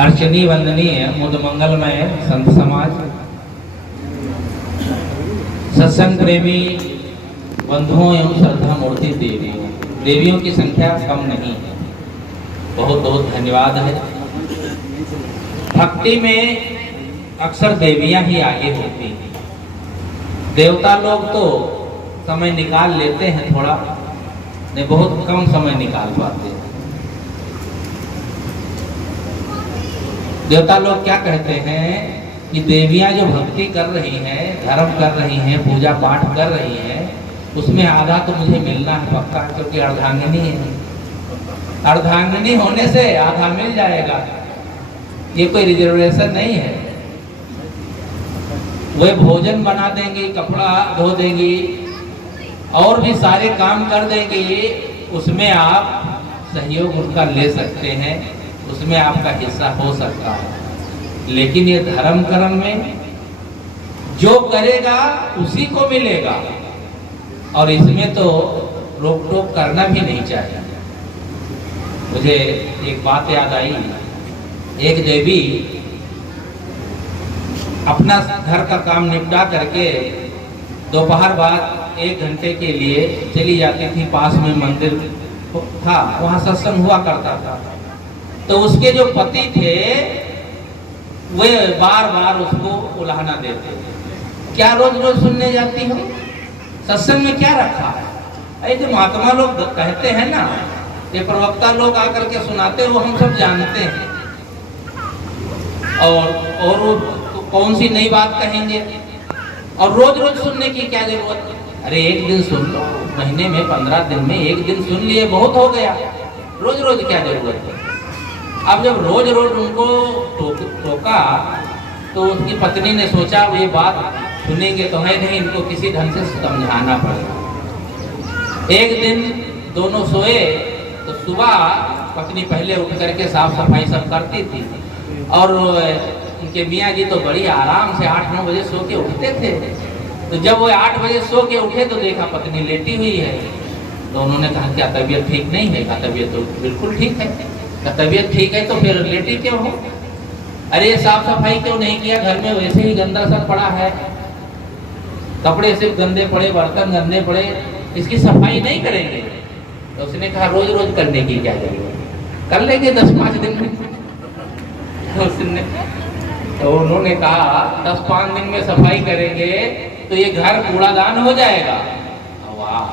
अर्चनीय वंदनीय मुद मंगलमय संत समाज, सत्संग प्रेमी बंधुओं एवं श्रद्धा मूर्ति देवियों की संख्या कम नहीं है। बहुत बहुत धन्यवाद है। भक्ति में अक्सर देवियां ही आगे होती हैं। देवता लोग तो समय निकाल लेते हैं, थोड़ा नहीं बहुत कम समय निकाल पाते हैं। देवता लोग क्या कहते हैं कि देवियां जो भक्ति कर रही हैं, धर्म कर रही हैं, पूजा पाठ कर रही हैं, उसमें आधा तो मुझे मिलना है पक्का, क्योंकि अर्धांगिनी है। अर्धांगिनी होने से आधा मिल जाएगा, ये कोई रिजर्वेशन नहीं है। वे भोजन बना देंगी, कपड़ा धो देंगी और भी सारे काम कर देंगी, उसमें आप सहयोग उनका ले सकते हैं, उसमें आपका हिस्सा हो सकता है। लेकिन ये धर्म कर्म में जो करेगा उसी को मिलेगा, और इसमें तो रोक टोक करना भी नहीं चाहिए। मुझे एक बात याद आई, एक देवी अपना घर का काम निपटा करके दोपहर बाद 1 घंटे के लिए चली जाती थी। पास में मंदिर था, वहां सत्संग हुआ करता था। तो उसके जो पति थे वे बार बार उसको उलाहना देते थे, क्या रोज रोज सुनने जाती हो, सत्संग में क्या रखा है। ऐसे महात्मा लोग कहते हैं ना, ये प्रवक्ता लोग आकर के सुनाते हो, हम सब जानते हैं। और वो कौन सी नई बात कहेंगे, और रोज रोज सुनने की क्या जरूरत। अरे एक दिन सुन लो, महीने में 15 दिन में 1 दिन सुन लिए बहुत हो गया, रोज रोज क्या जरूरत है। अब जब रोज रोज उनको टोका तो उसकी पत्नी ने सोचा ये बात सुनेंगे तो है नहीं, इनको किसी ढंग से समझाना पड़ेगा। एक दिन दोनों सोए तो सुबह पत्नी पहले उठ करके साफ सफाई सब करती थी, और उनके मियाँ जी तो बड़ी आराम से 8-9 बजे सो के उठते थे। तो जब वो 8 बजे सो के उठे तो देखा पत्नी लेटी हुई है। तो उन्होंने कहा क्या तबीयत ठीक नहीं है? कहा तबीयत तो बिल्कुल ठीक है। तबीयत ठीक है तो फिर लेटी क्यों हो? अरे साफ सफाई क्यों नहीं किया? घर में वैसे ही गंदा सब पड़ा है, कपड़े सिर्फ गंदे पड़े, बर्तन गंदे पड़े, इसकी सफाई नहीं करेंगे? तो उसने कहा रोज रोज करने की क्या जरूरत, कर लेंगे 10-5 दिन में। तो उन्होंने कहा 10-5 दिन में सफाई करेंगे तो ये घर कूड़ादान हो जाएगा। वाह,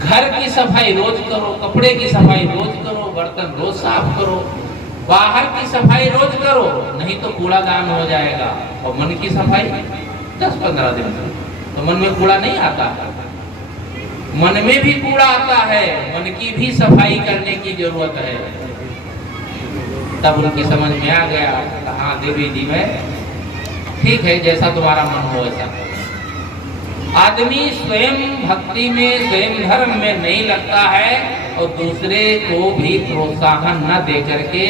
घर की सफाई रोज करो, कपड़े की सफाई रोज करो, बर्तन रोज साफ करो, बाहर की सफाई रोज करो, नहीं तो कूड़ादान हो जाएगा। और मन की सफाई 10-15 दिन में, तो मन में कूड़ा नहीं आता, मन में भी कूड़ा आता है, मन की भी सफाई करने की जरूरत है। तब उनकी समझ में आ गया, हाँ देवी जी मैं ठीक है, जैसा तुम्हारा मन हो वैसा। आदमी स्वयं भक्ति में, स्वयं धर्म में नहीं लगता है और दूसरे को भी प्रोत्साहन न दे करके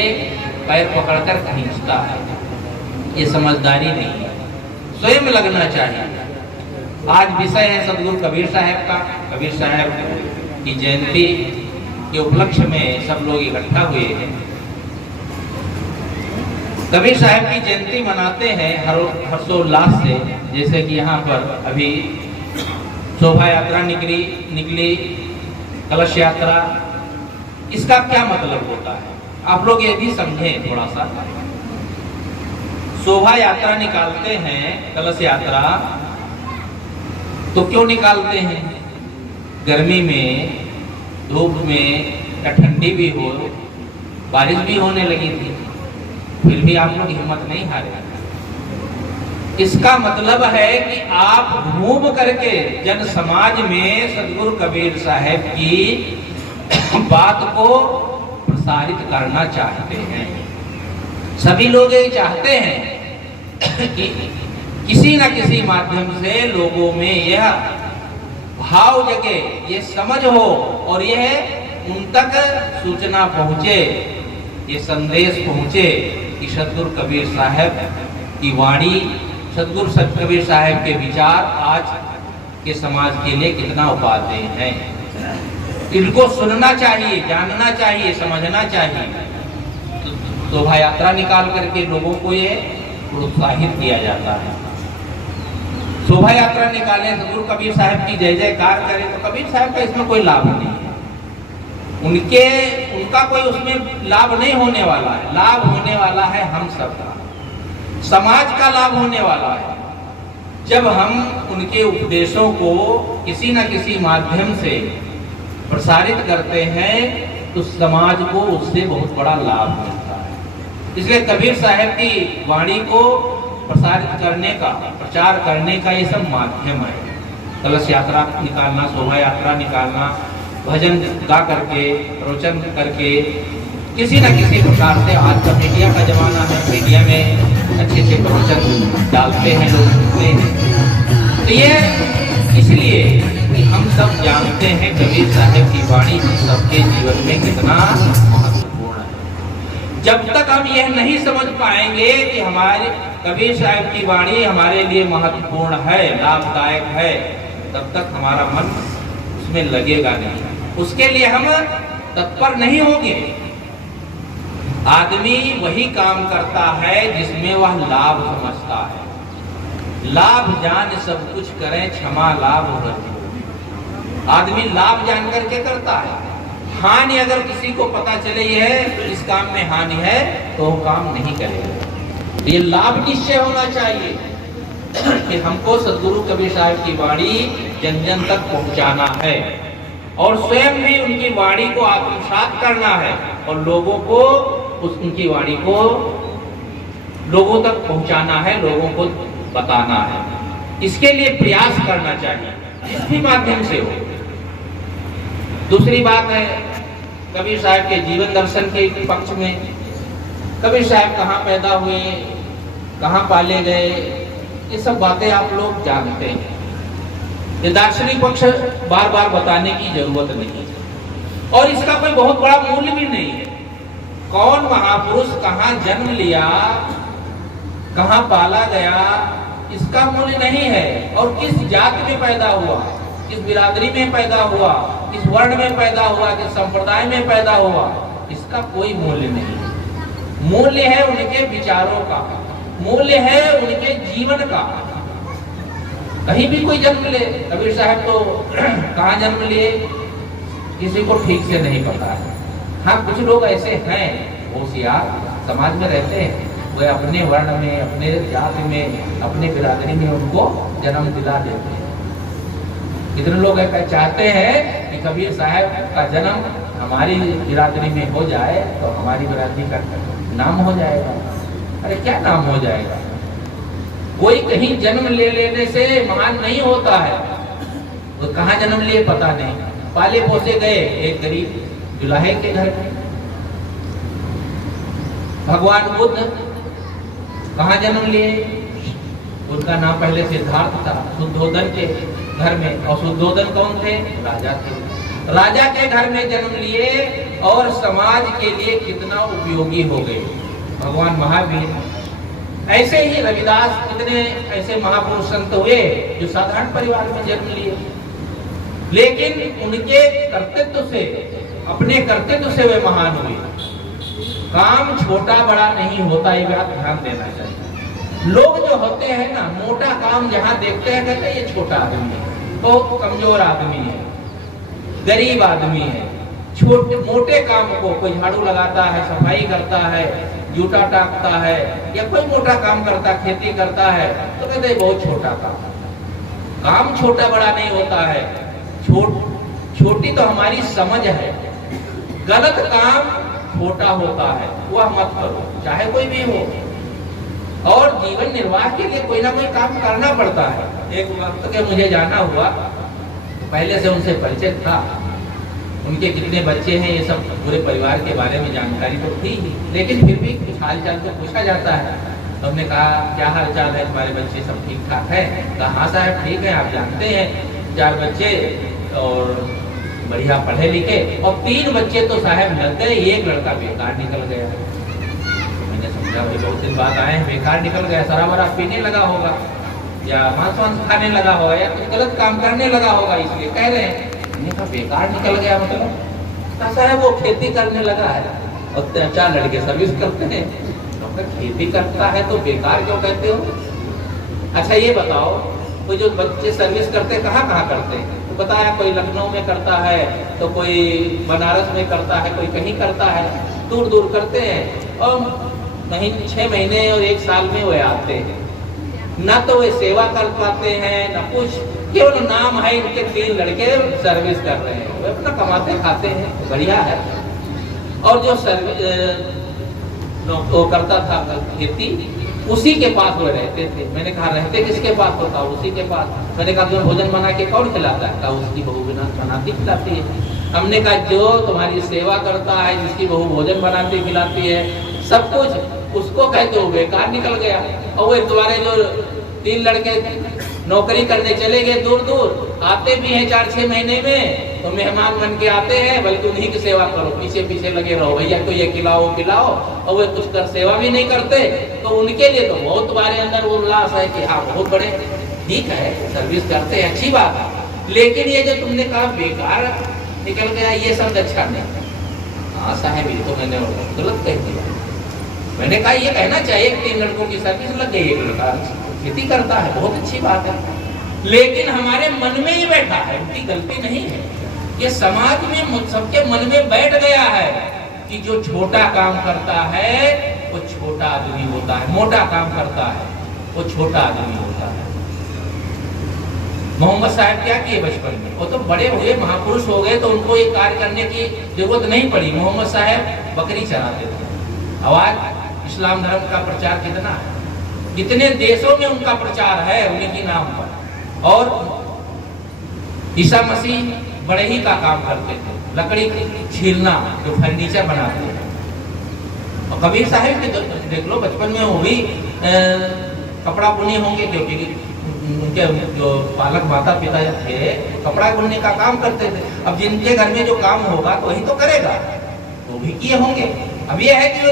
पैर पकड़कर खींचता है, ये समझदारी नहीं है। स्वयं लगना चाहिए। आज विषय है सदगुरु कबीर साहब का। कबीर साहब की जयंती के उपलक्ष्य में सब लोग इकट्ठा हुए हैं। कबीर साहब की जयंती मनाते हैं हर्षोल्लास से। जैसे कि यहाँ पर अभी शोभा यात्रा निकली, कलश यात्रा। इसका क्या मतलब होता है आप लोग ये भी समझें थोड़ा सा। शोभा यात्रा निकालते हैं, कलश यात्रा, तो क्यों निकालते हैं? गर्मी में, धूप में, या ठंडी भी हो, बारिश भी होने लगी थी, फिर भी आप लोग हिम्मत नहीं हारे। इसका मतलब है कि आप घूम करके जन समाज में सदगुरु कबीर साहब की बात को प्रसारित करना चाहते हैं। सभी लोग ये चाहते हैं कि किसी न किसी माध्यम से लोगों में यह भाव जगे, ये समझ हो और यह उन तक सूचना पहुंचे, ये संदेश पहुंचे कि सदगुरु कबीर साहब की वाणी, सदगुरु कबीर साहब के विचार आज के समाज के लिए कितना उपादेय हैं। इनको सुनना चाहिए, जानना चाहिए, समझना चाहिए। शोभा यात्रा निकाल करके लोगों को ये प्रोत्साहित किया जाता है। शोभा यात्रा निकालें, सदगुरु कबीर साहब की जय जयकार करें, तो कबीर साहब का इसमें कोई लाभ नहीं है। उनका कोई उसमें लाभ नहीं होने वाला है। लाभ होने वाला है हम सबका, समाज का लाभ होने वाला है। जब हम उनके उपदेशों को किसी न किसी माध्यम से प्रसारित करते हैं तो समाज को उससे बहुत बड़ा लाभ मिलता है। इसलिए कबीर साहब की वाणी को प्रसारित करने का, प्रचार करने का ये सब माध्यम है। कलश यात्रा निकालना, शोभा यात्रा निकालना, भजन गा करके, प्रवचन करके, किसी न किसी प्रकार से। आज का मीडिया का जमाना है, मीडिया में अच्छे अच्छे प्रवचन डालते हैं लोग, सुनते हैं। तो ये इसलिए कि हम सब जानते हैं कबीर साहब की वाणी हम सबके जीवन में कितना महत्वपूर्ण है। जब तक हम यह नहीं समझ पाएंगे कि हमारे कबीर साहब की वाणी हमारे लिए महत्वपूर्ण है, लाभदायक है, तब तक हमारा मन उसमें लगेगा नहीं, उसके लिए हम तत्पर नहीं होंगे। आदमी वही काम करता है जिसमें वह लाभ समझता है। लाभ जान सब कुछ करें, क्षमा लाभ हो। आदमी लाभ जान करके करता है। हानि अगर किसी को पता चले है तो इस काम में हानि है तो वो काम नहीं करेगा। ये लाभ निश्चय होना चाहिए कि हमको सदगुरु कबीर साहब की वाणी जन जन तक पहुंचाना है और स्वयं भी उनकी वाणी को आत्मसात करना है और लोगों को उनकी वाणी को लोगों तक पहुंचाना है, लोगों को बताना है। इसके लिए प्रयास करना चाहिए, जिस भी माध्यम से हो। दूसरी बात है कबीर साहब के जीवन दर्शन के पक्ष में। कबीर साहब कहाँ पैदा हुए, कहाँ पाले गए, ये सब बातें आप लोग जानते हैं। ये दार्शनिक पक्ष बार बार बताने की जरूरत नहीं है और इसका कोई बहुत बड़ा मूल्य भी नहीं है। कौन महापुरुष कहाँ जन्म लिया, कहाँ पाला गया, इसका मूल्य नहीं है। और किस जाति में पैदा हुआ, किस बिरादरी में पैदा हुआ, किस वर्ण में पैदा हुआ, किस संप्रदाय में पैदा हुआ, इसका कोई मूल्य नहीं है। मूल्य है उनके विचारों का, मूल्य है उनके जीवन का। कहीं भी कोई जन्म ले, कबीर साहब तो कहाँ जन्म लिए किसी को ठीक से नहीं पता है। हाँ, कुछ लोग ऐसे हैं होशियार, समाज में रहते हैं, वे अपने वर्ण में, अपने जाति में, अपने बिरादरी में उनको जन्म दिला देते हैं। कितने लोग चाहते हैं कि कबीर साहब का जन्म हमारी बिरादरी में हो जाए तो हमारी बिरादरी का नाम हो जाएगा। अरे क्या नाम हो जाएगा? कोई कहीं जन्म ले लेने से महान नहीं होता है। वो कहाँ जन्म लिए पता नहीं, पाले पोसे गए एक गरीब जुलाहे के घर में। भगवान बुद्ध कहाँ जन्म लिए? उनका नाम पहले सिद्धार्थ था, शुद्धोदन के घर में। और शुद्धोदन कौन थे? राजा थे। राजा के घर में जन्म लिए और समाज के लिए कितना उपयोगी हो गए। भगवान महावीर, ऐसे ही रविदास, कितने ऐसे महापुरुष संत हुए जो साधारण परिवार में जन्म लिए, लेकिन उनके कर्तृत्व से, अपने कर्तृत्व से वे महान हुए। काम छोटा बड़ा नहीं होता, ये बात ध्यान देना चाहिए। लोग जो होते हैं ना, मोटा काम जहाँ देखते हैं कहते हैं ये छोटा आदमी है, बहुत कमजोर आदमी है, गरीब आदमी है। छोटे मोटे काम को, कोई झाड़ू लगाता है, सफाई करता है, जूता टाकता है, या कोई मोटा काम करता, खेती करता है, तो कहते हैं बहुत छोटा काम। काम छोटा बड़ा नहीं होता है, छोटी तो हमारी समझ है। गलत काम छोटा होता है, वह मत करो, चाहे कोई भी हो। और जीवन निर्वाह के लिए कोई ना कोई काम करना पड़ता है। एक वक्त के मुझे जाना हुआ, पहले से उनसे परिचय था, उनके कितने बच्चे हैं ये सब पूरे परिवार के बारे में जानकारी तो थी, लेकिन फिर भी कुछ हाल चाल तो पूछा जाता है। तो हमने कहा क्या हाल चाल है, तुम्हारे बच्चे सब ठीक ठाक है? कहा हाँ साहब ठीक है, आप जानते हैं 4 बच्चे और बढ़िया पढ़े लिखे, और 3 बच्चे तो साहब लग गए, एक लड़का बेकार निकल गया। मैंने समझा भाई बहुत दिन बाद आए हैं, बेकार निकल गया, सराबरा पीने लगा होगा या मांस वांस खाने लगा होगा या कुछ गलत काम करने लगा होगा, इसलिए कह रहे हैं। मैंने कहा बेकार निकल गया मतलब? साहब वो खेती करने लगा है। और 4 लड़के सर्विस करते हैं। तो खेती करता है तो बेकार क्यों कहते हो? अच्छा ये बताओ, कोई जो बच्चे सर्विस करते हैं कहाँ कहाँ करते हैं? तो बताया कोई लखनऊ में करता है, तो कोई बनारस में करता है, कोई कहीं करता है, दूर दूर करते हैं। और 6 महीने और 1 साल में वे आते हैं, ना तो वे सेवा कर पाते हैं ना कुछ, केवल नाम है इनके 3 लड़के सर्विस कर रहे हैं, वे अपना कमाते खाते हैं, बढ़िया है। और जो वो करता था खेती, उसी के पास वो रहते थे। मैंने कहा रहते किसके पास होता? उसी के पास। मैंने कहा तुम्हें भोजन बना के कौन खिलाता है? कहा उसकी बहू बनाती खिलाती है। हमने कहा जो तुम्हारी सेवा करता है, जिसकी बहू भोजन बनाती खिलाती है, सब कुछ उसको कहते हो बेकार निकल गया। और वो तुम्हारे जो 3 लड़के नौकरी करने चले गए दूर दूर, आते भी हैं 4-6 महीने में, तो मेहमान बन के आते हैं, बल्कि उन्हीं की सेवा करो, पीछे पीछे लगे रहो, भैया तो ये खिलाओ खिलाओ, और वे कुछ कर सेवा भी नहीं करते। तो उनके लिए तो बहुत तुम्हारे अंदर उल्लास है कि हाँ बहुत बड़े, ठीक है सर्विस करते हैं, अच्छी बात है। लेकिन ये जो तुमने कहा बेकार निकल गया, ये शब्द अच्छा नहीं। हाँ साहब ये तो मैंने गलत कह दिया। मैंने कहा ये कहना चाहिए 3 लड़कों की सर्विस लग गई, 1 लड़का खेती करता है, बहुत अच्छी बात है। लेकिन हमारे मन में ही बैठा है, उनकी गलती नहीं है, ये समाज में सबके मन में बैठ गया है कि जो छोटा काम करता है वो छोटा आदमी होता है, मोटा काम करता है वो छोटा आदमी होता है। मोहम्मद साहब क्या किए बचपन में? वो तो बड़े हुए महापुरुष हो गए, तो उनको ये कार्य करने की जरूरत नहीं पड़ी। मोहम्मद साहब बकरी चराते थे। आवाज इस्लाम धर्म का प्रचार कितना है, कितने देशों में उनका प्रचार है उनके नाम पर। और ईसा मसीह बड़े ही का काम करते थे, लकड़ी छीलना, जो फर्नीचर बनाते हैं। और कबीर साहब के देख लो, बचपन में वो भी कपड़ा बुने होंगे, क्योंकि उनके जो पालक माता पिता थे कपड़ा बुनने का काम करते थे। अब जिनके घर में जो काम होगा तो वही तो करेगा, तो भी किए होंगे। अब ये है कि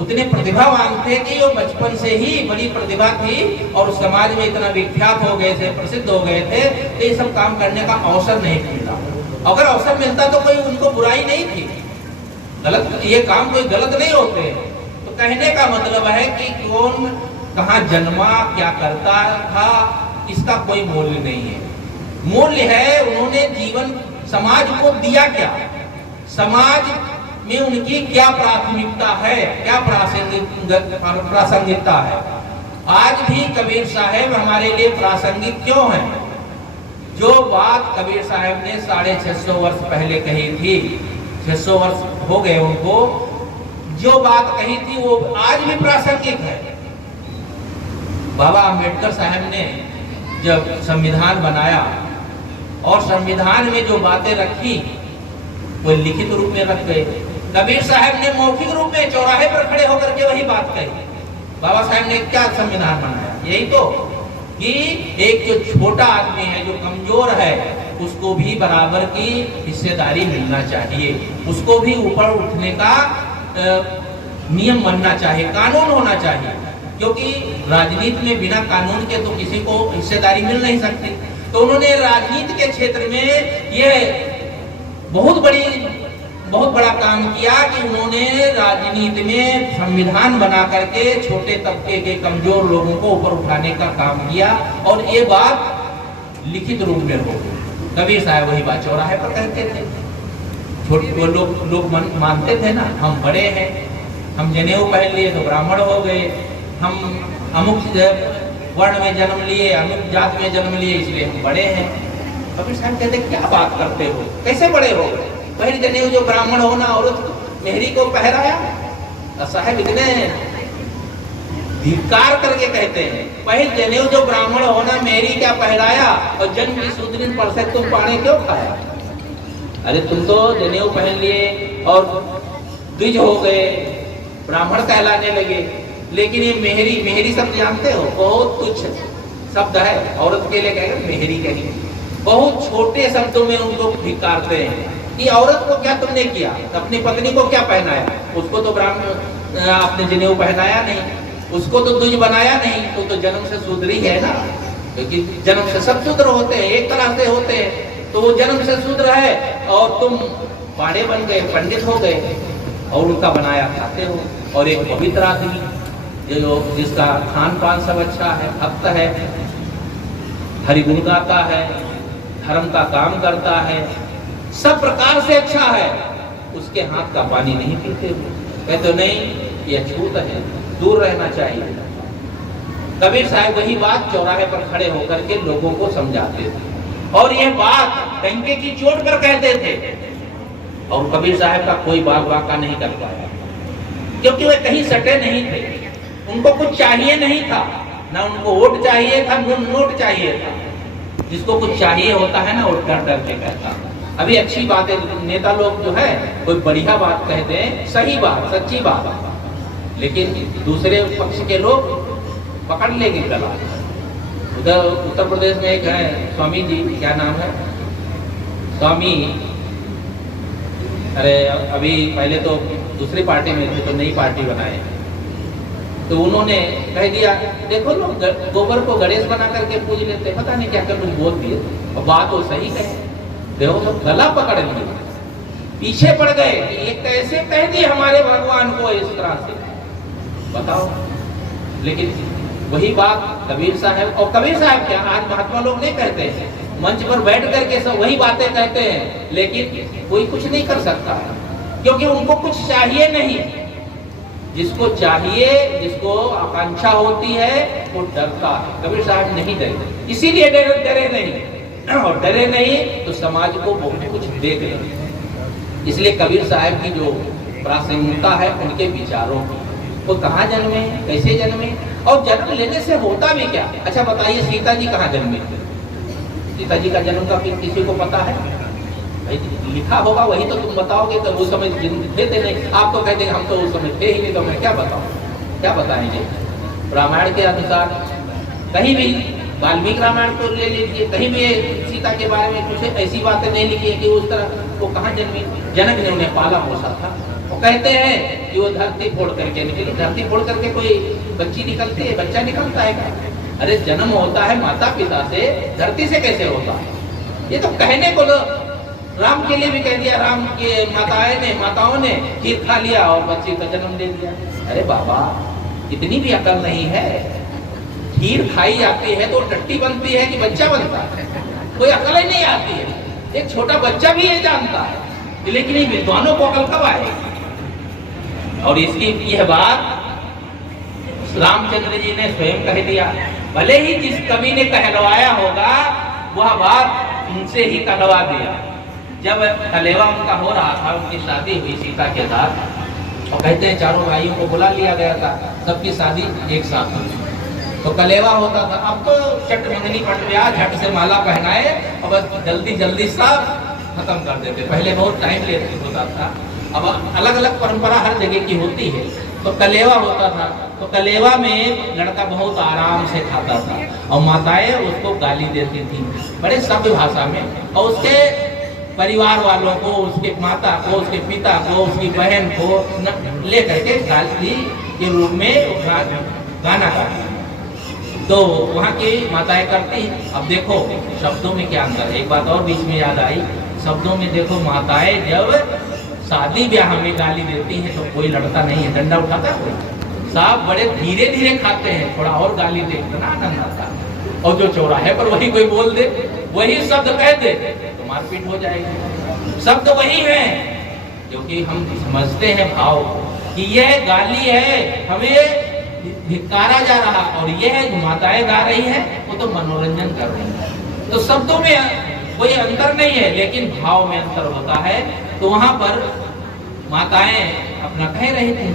उतने प्रतिभावान थे कि वो बचपन से ही बड़ी प्रतिभा थी और समाज में इतना विख्यात हो गए थे, प्रसिद्ध हो गए थे, तो ये सब काम करने का अवसर नहीं मिलता। अगर अवसर मिलता तो कोई उनको बुराई नहीं थी, गलत ये काम कोई गलत नहीं होते। तो कहने का मतलब है कि कौन कहाँ जन्मा, क्या करता था, इसका कोई मूल्य नहीं है। मूल्य है उन्होंने जीवन समाज को दिया क्या, समाज में उनकी क्या प्राथमिकता है, क्या प्रासंगिकता है। आज भी कबीर साहब हमारे लिए प्रासंगिक क्यों है? जो बात कबीर साहब ने 650 वर्ष पहले कही थी, 600 वर्ष हो गए उनको, जो बात कही थी वो आज भी प्रासंगिक है। बाबा अम्बेडकर साहब ने जब संविधान बनाया और संविधान में जो बातें रखी वो लिखित रूप में रख गए। कबीर साहब ने मौखिक रूप में चौराहे पर खड़े होकर के वही बात कही। बाबा साहब ने क्या संविधान बनाया? यही तो कि एक जो छोटा आदमी है, जो कमजोर है, उसको भी बराबर की हिस्सेदारी मिलना चाहिए, उसको भी ऊपर उठने का नियम बनना चाहिए, कानून होना चाहिए। क्योंकि राजनीति में बिना कानून के तो किसी को हिस्सेदारी मिल नहीं सकती। तो उन्होंने राजनीति के क्षेत्र में यह बहुत बड़ा काम किया कि उन्होंने राजनीति में संविधान बना करके छोटे तबके के कमजोर लोगों को ऊपर उठाने का काम किया, और ये बात लिखित रूप में हो। कबीर साहब वही बात चौराहे पर कहते थे। छोटे लोग मानते थे ना, हम बड़े हैं, हम जनेऊ पहन लिए तो ब्राह्मण हो गए, हम अमुक वर्ण में जन्म लिए, अमुक जात में जन्म लिए, इसलिए हम बड़े हैं। कबीर साहब कहते क्या बात करते हो, कैसे बड़े हो? पहले जनेऊ जो ब्राह्मण होना, औरत मेहरी को पहराया। साहब इतने धिक्कार करके कहते हैं, पहले जनेऊ जो ब्राह्मण होना, मेहरी क्या पहराया, और जन्म की सूदरीन पर से तुम पाने क्यों खाया? अरे तुम तो जनेऊ पहन लिए और द्विज हो गए, ब्राह्मण कहलाने लगे। लेकिन ये मेहरी शब्द जानते हो, बहुत तुच्छ शब्द है, औरत के लिए कहेगा मेहरी कहीं, बहुत छोटे शब्दों में उनको धिक्कारते हैं कि औरत को क्या तुमने किया, अपनी पत्नी को क्या पहनाया? उसको तो ब्राह्मण आपने जनेऊ पहनाया नहीं, उसको तो द्विज बनाया नहीं, तो जन्म से शूद्र ही है ना, क्योंकि जन्म से सब शूद्र होते हैं, एक तरह से होते हैं। तो वो जन्म से शूद्र है और तुम पाड़े बन गए, पंडित हो गए। और उनका बनाया खाते हो, और एक पवित्र आदमी जो जिसका खान पान सब अच्छा है, भक्त है, हरिगुण गाता है, धर्म का काम करता है, सब प्रकार से अच्छा है, उसके हाथ का पानी नहीं पीते हो। कहते नहीं, ये अछूत है, दूर रहना चाहिए। कबीर साहब वही बात चौराहे पर खड़े होकर के लोगों को समझाते थे, और यह बात डंके की चोट पर कहते थे, और कबीर साहब का कोई बात वाका नहीं कर पाया, क्योंकि वे कहीं सटे नहीं थे, उनको कुछ चाहिए नहीं था, ना उनको वोट चाहिए था, न नोट चाहिए था। जिसको कुछ चाहिए होता है ना, वो डर डर के कहता। अभी अच्छी बात है, नेता लोग जो है कोई बढ़िया बात कहते हैं, सही बात, सच्ची बात, लेकिन दूसरे पक्ष के लोग पकड़ लेंगे गला। उधर उत्तर प्रदेश में एक है स्वामी जी, क्या नाम है, स्वामी, अरे अभी पहले तो दूसरी पार्टी में थे, तो नई पार्टी बनाए, तो उन्होंने कह दिया देखो लोग गोबर को गणेश बना करके पूज लेते, पता नहीं क्या कर कुछ बोल दिए, और बात वो सही कहे, देखो सब गला पकड़ लिए, पीछे पड़ गए कि ये कैसे कह दिए हमारे भगवान को इस तरह से, बताओ। लेकिन वही बात कबीर साहब, और कबीर साहब क्या आज महात्मा लोग नहीं कहते हैं, मंच पर बैठ करके सब वही बातें कहते हैं, लेकिन कोई कुछ नहीं कर सकता है, क्योंकि उनको कुछ चाहिए नहीं। जिसको चाहिए, जिसको आकांक्षा होती है, वो डरता है। कबीर साहब नहीं डरे, इसीलिए डरे नहीं, और डरे नहीं तो समाज को बहुत कुछ देख लेंगे। इसलिए कबीर साहब की जो प्रासंगिकता है उनके विचारों की, वो कहाँ जन्मे, कैसे जन्मे, और जन्म लेने से होता भी क्या। अच्छा बताइए, सीता जी कहाँ जन्मे? सीता जी का जन्म का किसी को पता है? लिखा होगा वही तो तुम बताओगे, तो वो समय थे नहीं, आप तो कहते हम तो उस समय थे ही नहीं, तो मैं क्या बताऊं, क्या बताएंगे। रामायण के अनुसार कहीं भी, वाल्मीकि रामायण को ले लीजिए, कहीं भी सीता के बारे में कुछ ऐसी बातें नहीं लिखी है कि उस तरह वो कहाँ जन्मी। जनक ने उन्हें पाला पोसा था। वो कहते हैं कि वो धरती फोड़ करके निकली। धरती फोड़ करके कोई बच्ची निकलती है, बच्चा निकलता है क्या? अरे जन्म होता है माता पिता से, धरती से कैसे होता है? ये तो कहने को राम के लिए भी कह दिया, राम के माताओं ने खीर खा लिया और बच्चे का जन्म दे दिया। अरे बाबा, इतनी भी अकल नहीं है। खीर खाई जाती है तो टट्टी बनती है कि बच्चा बनता है? कोई अकल ही नहीं आती है। एक छोटा बच्चा भी ये जानता है, लेकिन ये विद्वानों को अकल कब आएगी? और इसकी यह बात रामचंद्र जी ने स्वयं कह दिया। भले ही जिस कवि ने कहलवाया होगा वह बात उनसे ही कहलवा दिया। जब कलेवा उनका हो रहा था, उनकी शादी हुई सीता के साथ, और कहते हैं चारों भाइयों को बुला लिया गया था, सबकी शादी एक साथ हुई। तो कलेवा होता था। अब तो चट मंगनी पट गया, झट से माला पहनाए और बस जल्दी जल्दी सब खत्म कर देते। पहले बहुत टाइम लेते होता था, अब अलग अलग परंपरा हर जगह की होती है। तो कलेवा होता था, तो कलेवा में लड़का बहुत आराम से खाता था और माताएं उसको गाली देती थी बड़े सभ्य भाषा में, और उसके परिवार वालों को, उसके माता को, उसके पिता को, उसकी बहन को ले करके गाली के रूप में गाना गाती। तो वहाँ की माताएं करती। अब देखो शब्दों में क्या अंतर है। एक बात और बीच में याद आई, शब्दों में देखो, माताएं जब शादी ब्याह में गाली देती हैं तो कोई लड़ता नहीं है, डंडा उठाता है कोई, साहब बड़े धीरे धीरे खाते हैं, थोड़ा और गाली दे इतना आनंद आता है। और जो चौराहे पर वही कोई बोल दे, वही शब्द कह दे तो मारपीट हो जाएगी। शब्द वही है, क्योंकि हम समझते हैं भाव कि यह गाली है, हमें धिक्कारा जा रहा, और यह जो माताएं गा रही है वो तो मनोरंजन कर रही है। तो शब्दों में कोई अंतर नहीं है, लेकिन भाव में अंतर होता है। तो वहां पर माताएं अपना कह रही थी,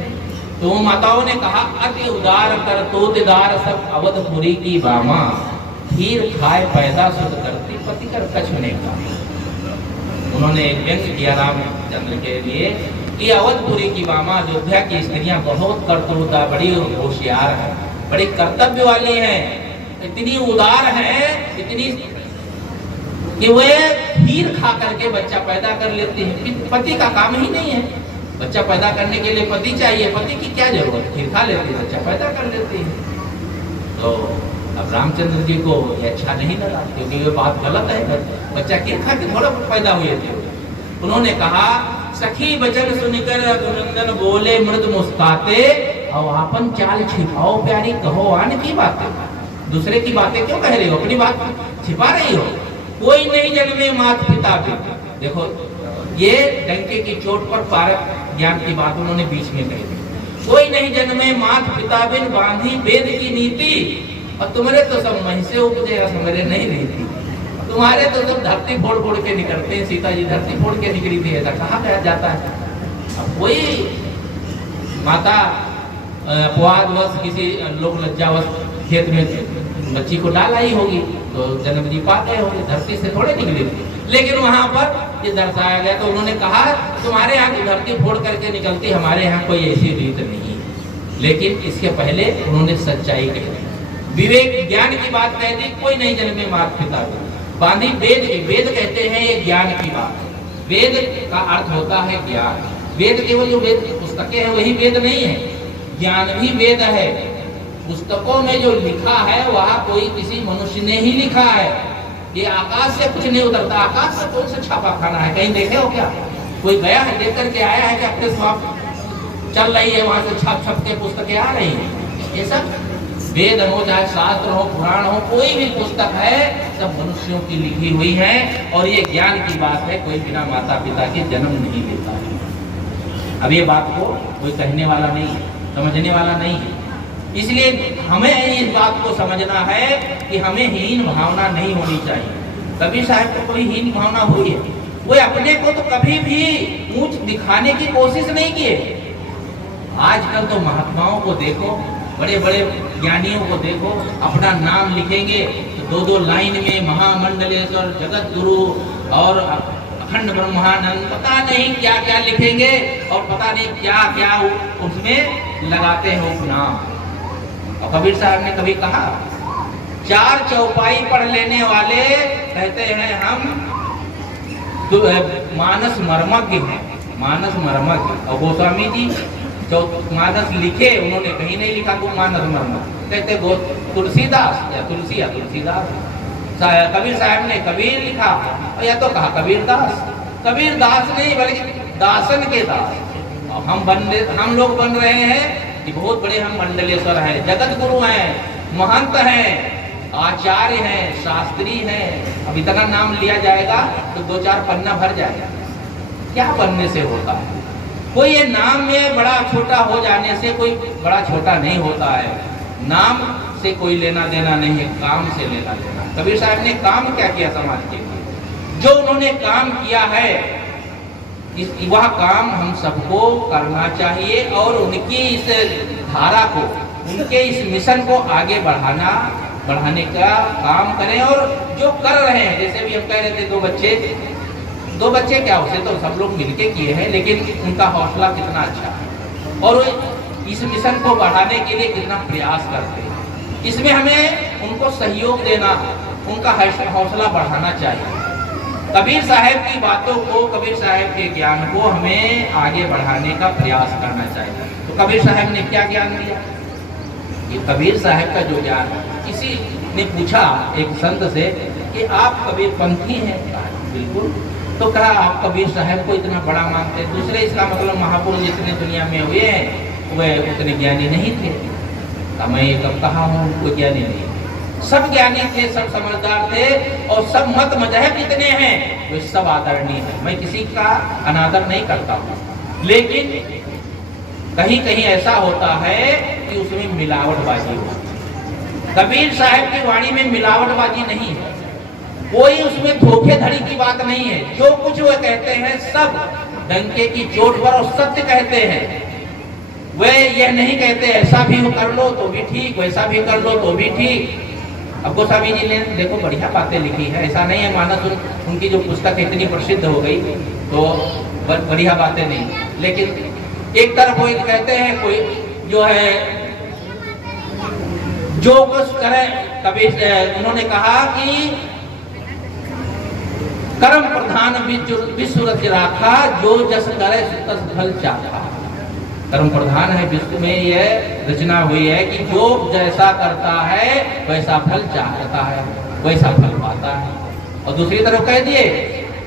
तो वो माताओं ने कहा, अति उदार कर तोतदार सब अवधपुरी की बामा, खीर खाए पैदा सुध करती पति कर कछने का। उन्होंने व्यंग किया रामचंद्र के लिए कि अवधपुरी की बामा, अयोध्या की स्त्रियां बहुत करतूता, बड़ी होशियार है, बड़ी कर्तव्य वाली हैं, इतनी उदार हैं, इतनी कि वे खीर खा करके बच्चा पैदा कर लेती है। पति का काम ही नहीं है, बच्चा पैदा करने के लिए पति चाहिए, पति की क्या जरूरत, खीर खा लेती है, बच्चा पैदा कर लेती है। तो अब रामचंद्र जी को ये अच्छा नहीं लगा, क्योंकि ये बात गलत है, बच्चा खीर खा के थोड़ा पैदा हुए थे। उन्होंने कहा, सखी वचन सुनकर रघुनंदन बोले मृद मुस्काते, और आपन चाल छिपाओ प्यारी, कहो आन की बातें। दूसरे की बातें क्यों कह रही हो, अपनी बात छिपा रही हो। कोई नहीं जन्मे मात पिता भी। देखो ये डंके की चोट पर पारक ज्ञान की बात उन्होंने बीच में कही थी। कोई नहीं जन्मे मात पिता बिन, बांधी वेद की नीति, और तुम्हारे तो सब मही से उपजे समझे नहीं रहती। तुम्हारे तो सब धरती फोड़ फोड़ के निकलते हैं। सीता जी धरती फोड़ के निकली थी, ऐसा कहा कहा जाता है। अब कोई माता अपवादवश किसी लोक लज्जावश खेत में बच्ची को डाल आई होगी तो जन्म जी पा गए होंगे, धरती से थोड़े निकले थे। लेकिन वहां पर ये दर्शाया गया तो उन्होंने कहा तुम्हारे यहाँ की धरती फोड़ करके निकलती, हमारे यहाँ कोई ऐसी रीत नहीं है। लेकिन इसके पहले उन्होंने सच्चाई कह दी, विवेक ज्ञान की बात कह दी। कोई नहीं जन्मे मात पिता को, बांधी वेद की। वेद कहते हैं ये ज्ञान की बात है। वेद का अर्थ होता है ज्ञान। वेद केवल जो वेद पुस्तकें हैं वही वेद नहीं है, ज्ञान भी वेद है। पुस्तकों में जो लिखा है वह कोई किसी मनुष्य ने ही लिखा है। ये आकाश से कुछ नहीं उतरता। आकाश से कौन सा छापा खाना है, कहीं देखे हो क्या? कोई गया है देख करके आया है कि अपने स्वाप चल रही है वहां से छप छप के पुस्तकें आ रही हैं? ये सब वेद हो, चाहे शास्त्र हो, पुराण हो, कोई भी पुस्तक है सब मनुष्यों की लिखी हुई है। और ये ज्ञान की बात है, कोई बिना माता पिता के जन्म नहीं लेता है। अब ये बात को कोई कहने वाला नहीं है, समझने वाला नहीं है। इसलिए हमें इस बात को समझना है कि हमें हीन भावना नहीं होनी चाहिए। कबीर साहब को कोई हीन भावना हुई है, वो अपने को तो कभी भी ऊंच दिखाने की कोशिश नहीं किए। आजकल तो महात्माओं को देखो, बड़े बड़े ज्ञानियों को देखो, अपना नाम लिखेंगे तो दो दो लाइन में महामंडलेश्वर, जगत गुरु और अखंड ब्रह्मानंद, पता नहीं क्या क्या लिखेंगे और पता नहीं क्या क्या उसमें लगाते हैं उपनाम। और कबीर साहब ने कभी कहा, चार चौपाई पढ़ लेने वाले कहते हैं हम मानस मर्मज्ञ हैं, मानस मर्मज्ञ। और गोस्वामी जी मानस लिखे, उन्होंने कहीं नहीं लिखा को मानस मर्मज्ञ, कहते तुलसीदास या तुलसीदास। कबीर साहब ने कबीर लिखा, या तो कहा कबीरदास। कबीरदास नहीं बल्कि दासन के दास। और हम लोग बन रहे हैं कि बहुत बड़े हम मंडलेश्वर हैं, जगत गुरु हैं, महंत हैं, आचार्य हैं, शास्त्री हैं। अब इतना नाम लिया जाएगा तो 2-4 पन्ना भर जाएगा। क्या बनने से होता है? कोई ये नाम में बड़ा छोटा हो जाने से कोई बड़ा छोटा नहीं होता है। नाम से कोई लेना देना नहीं है, काम से लेना देना। कबीर साहब ने काम क्या किया समाज के लिए? जो उन्होंने काम किया है वह काम हम सबको करना चाहिए और उनकी इस धारा को, उनके इस मिशन को आगे बढ़ाने का काम करें। और जो कर रहे हैं, जैसे भी हम कह रहे थे दो बच्चे क्या, उसे तो सब लोग मिलके किए हैं, लेकिन उनका हौसला कितना अच्छा है और इस मिशन को बढ़ाने के लिए कितना प्रयास करते हैं। इसमें हमें उनको सहयोग देना, उनका हौसला बढ़ाना चाहिए। कबीर साहब की बातों को, कबीर साहब के ज्ञान को हमें आगे बढ़ाने का प्रयास करना चाहिए। तो कबीर साहब ने क्या ज्ञान दिया? ये कबीर साहब का जो ज्ञान, किसी ने पूछा एक संत से कि आप कबीर पंथी हैं? बिल्कुल। तो कहा आप कबीर साहब को इतना बड़ा मानते हैं, दूसरे इसका मतलब महापुरुष जितने दुनिया में हुए हैं वे उतने ज्ञानी नहीं थे। तो मैं ये कब कहा हूँ कोई ज्ञानी नहीं, सब ज्ञानी थे, सब समझदार थे और सब मत मजहब जितने हैं वे सब आदरणीय है। मैं किसी का अनादर नहीं करता हूँ, लेकिन कहीं कहीं ऐसा होता है कि उसमें मिलावटबाजी हो। कबीर साहब की वाणी में मिलावटबाजी नहीं है, कोई उसमें धोखेधड़ी की बात नहीं है। जो कुछ वो कहते हैं सब डंके की चोट पर और सत्य कहते हैं। वे यह नहीं कहते ऐसा भी कर लो तो भी ठीक, वैसा भी कर लो तो भी ठीक। अब गोस्वामी जी ने देखो बढ़िया बातें लिखी है, ऐसा नहीं है मानस उनकी जो पुस्तक इतनी प्रसिद्ध हो गई तो बढ़िया बातें नहीं। लेकिन एक तरफ वो कहते हैं कोई जो है जो कुछ करे, कभी उन्होंने कहा कि कर्म प्रधान विश्व रच राखा, जो जस करे तस फल चाखा। कर्म प्रधान है विश्व में, यह रचना हुई है कि जो जैसा करता है वैसा फल चाहता है, वैसा फल पाता है। और दूसरी तरफ कह दिए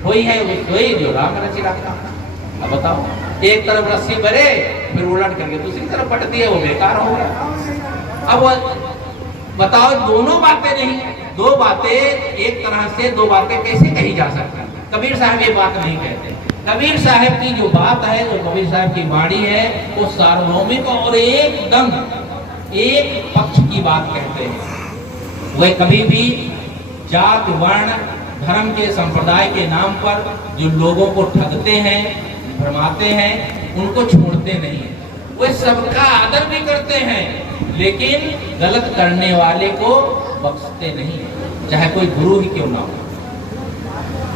वही है वही जो राम रच राखा। अब बताओ, एक तरफ रस्सी भरे फिर उलट करके दूसरी तरफ पट दिए, वो बेकार हो गया। अब बताओ, दोनों बातें नहीं, दो बातें एक तरह से दो बातें कैसे कही जा सकती? कबीर साहब ये बात नहीं कहते। कबीर साहब की जो बात है, जो कबीर साहब की वाणी है, वो सार्वभौमिक और एकदम एक पक्ष की बात कहते हैं। वह कभी भी जात वर्ण धर्म के संप्रदाय के नाम पर जो लोगों को ठगते हैं, भरमाते हैं, उनको छोड़ते नहीं है। वे सबका आदर भी करते हैं, लेकिन गलत करने वाले को बख्शते नहीं है, चाहे कोई गुरु ही क्यों ना हो।